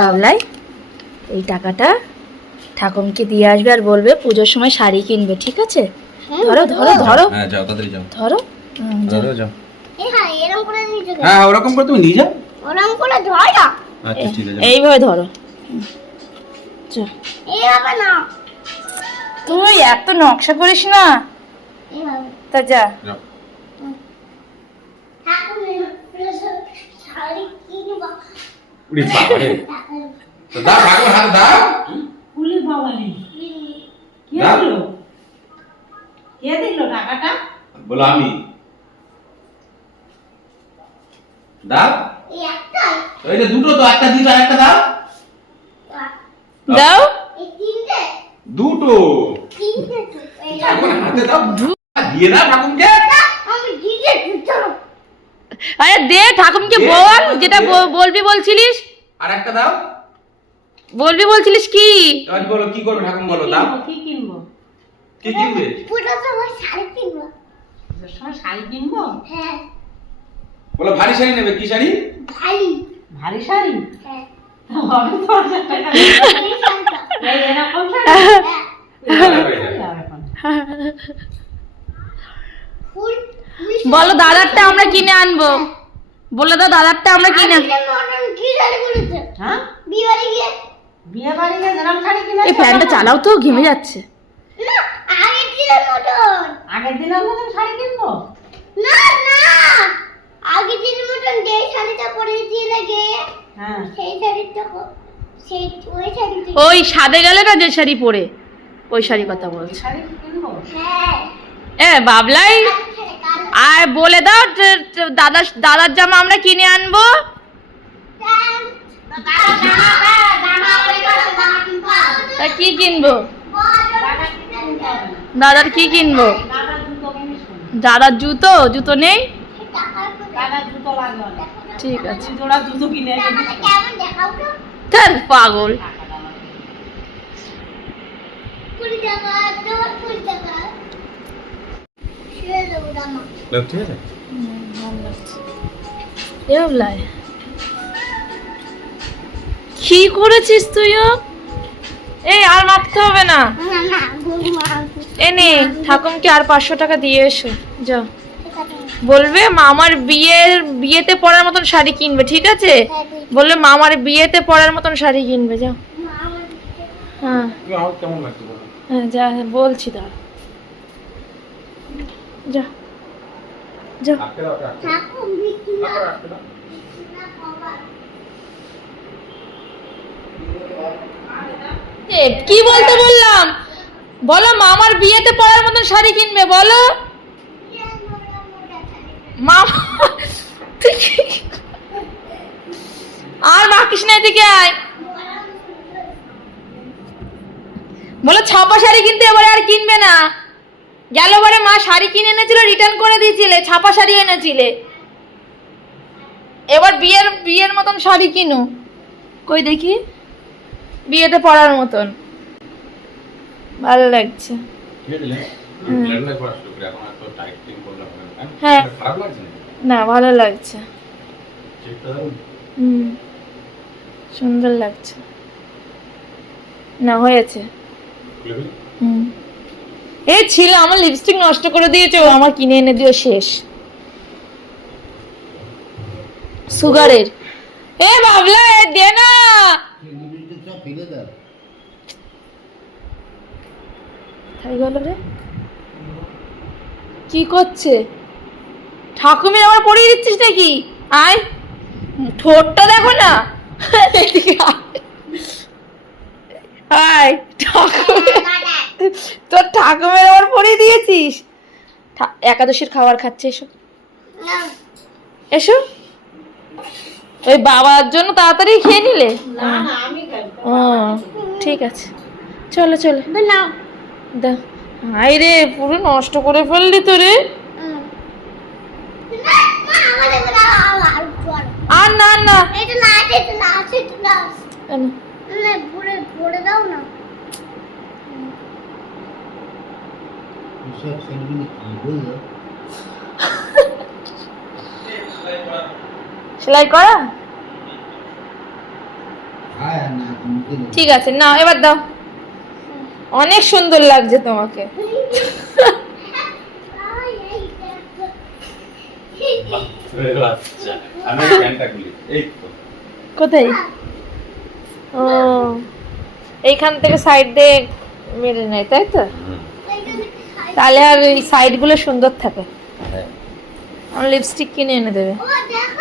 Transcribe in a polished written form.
বাবলাই এই টাকাটা ঠাকুমকে দিয়ে আসবে আর বলবে পুজোর সময় শাড়ি কিনবে, ঠিক আছে? ধরো ধরো ধরো, হ্যাঁ যাও তাড়াতাড়ি যাও, ধরো ধরো যাও। হ্যাঁ এরকম করে নিয়ে যাও। হ্যাঁ ওরকম করে তুমি নিয়ে যাও। ওরকম করে ধর না। আচ্ছা ঠিক আছে। এইভাবে ধরো। এইভাবে না, তুই এত নকশা করিস না, এইভাবে। তা যা। যাও। শাড়ি কিনবো। উড়ি বাবা রে। তো দাও ঠাকুর হাত দাও। কুলি বাবালি কে দাও। দিল? কে দিল টাকাটা? বলো আমি। দাও। এই একটাই। ওই যে দুটো তো, একটা দিবা একটা দাও। দাও। এই তিনটে। দুটো। তিনটে তো। এই ঠাকুর হাতে দাও। দিয়ে দাও ঠাকুরকে। আমি দিতে দিতে। আরে দে ঠাকুমকে দে, বল, দে। যেটা বলবি বলছিলিস। আর একটা দাও। বলবি বলছিলিস কি? এবার বলো কি করবে ঠাকুর, বলো দাও। কি কিনবো? কি কিনবে? পুরো সময় শাড়ি কিনবো। পুজোর সময় শাড়ি কিনবো? হ্যাঁ। বলো ভারী শাড়ি নেবে, কি শাড়ি? ভাই। ভারী শাড়ি? হ্যাঁ। হবে তো 1000 টাকা। এই শাড়িটা। এই এরকম শাড়ি? হ্যাঁ। এখন। ফুল। বলো দাদারটা আমরা কিনে আনবো। বলে দাও দাদারটা আমরা কিনে কি শাড়ি বলেছে? হ্যাঁ? বিয়ে বাড়ি গিয়ে। বিয়ে বাড়ি গিয়ে এরকম শাড়ি কিনে এই ফ্যানটা চালাও তো, ঘেমে যাচ্ছে। না, আগের দিনের মতন। আগের দিনের মতন শাড়ি কিনবো? না না, আগের দিনের মতন যে শাড়িটা পরেছিলে গে, হ্যাঁ। সেই শাড়িটা সেই ওই শাড়িটা। ওই সাদে গেলে না যে শাড়ি পরে, ওই শাড়ি কথা বলছে। শাড়ি কিনবো? হ্যাঁ। বাবলাই আর বলে দাও দাদার জামা আমরা কিনে আনবো। তা কি কিনবো? দাদার কি কিনবো? দাদার জুতো কিনিস না? দাদার জুতো নেই? দাদার জুতো লাগবে না। ঠিক আছে, জোড়া জুতো কিনে এনেছিস। কেমন দেখাও তো? ধ্যার পাগল। 20 টাকা, 20 টাকা। শুয়ে দেবো দামা। ঠিক আছে। বাবলাই কি করেছিস তুইও? এই আর মাখতে হবে না, না না, বৌমা। এনে ঠাকুমকে আর 500 টাকা দিয়ে এসো। যাও, ঠিক আছে। বলবে মামার বিয়েতে পরার মতন শাড়ি কিনবে, ঠিক আছে? বললে মামার বিয়েতে পরার মতন শাড়ি কিনবে। যাও। হ্যাঁ তুমি আমার কেমন লাগছে বলো? হ্যাঁ যা, বলছি দাঁড়া। যা যা। আটকে দাও, আটকে দাও। ঠাকুর বিক্রি না। আটকে দাও। না বাবা। কি বলতে বললাম? বলো মামার বিয়েতে পরার মতন শাড়ি কিনবে, বলো। মামা আর মাখিস না, এদিকে আয়। বলো ছাপা শাড়ি কিনতে এবারে আর কিনবে না। গেলবারে মা শাড়ি কিনে এনেছিল, রিটার্ন করে দিয়েছিলে, ছাপা শাড়ি এনেছিলে। এবার বিয়ের মতন শাড়ি কিনো। কই দেখি, বিয়েতে পরার মতন। ভালো লাগছে। ঠিক আছে, ব্লেন্ডার করা শুরু করে, এখন এত টাইট টিং করলে হবে না। হ্যাঁ। খারাপ লাগছে না? না ভালো লাগছে। চেকটা দাও। সুন্দর লাগছে। না হয়েছে। খুলে ফেলি? এই ছিল আমার লিপস্টিক নষ্ট করে দিয়েছে, ও আমার কিনে এনে দিও শেষ। সুগারের। বাবলা দে না। তাই গেল রে, কি করছে? ঠাকুমি আমার পরিয়ে দিচ্ছিস নাকি? আয়, ঠোঁটটা দেখো না। আয় তোর ঠাকুমের আবার পরিয়ে দিয়েছিস। একাদশীর খাবার খাচ্ছে, এসো এসো। ওই বাবার জন্য তাড়াতাড়ি খেয়ে নিলে? না না, আমি খাবো। ও ঠিক আছে, চলো চলো নাও। দা। হাই রে, পুরো নষ্ট করে ফেললি তো রে। না না, আমাদের না আর পড়। আর না না, এটা না, এটা না, এটা না। এনে। না, পড়ে দাও না। সেলাই করা? ঠিক আছে নাও এবার দাও, অনেক সুন্দর লাগছে তোমাকে। আচ্ছা আমি ফ্যানটা খুলি, এই তো কোথায়? ও এইখান থেকে সাইড দিয়ে মেরে নেয় তাই তো, তাহলে আর এই সাইড গুলো সুন্দর থাকে। হ্যাঁ আমার লিপস্টিক কিনে এনে দেবে। ও দেখো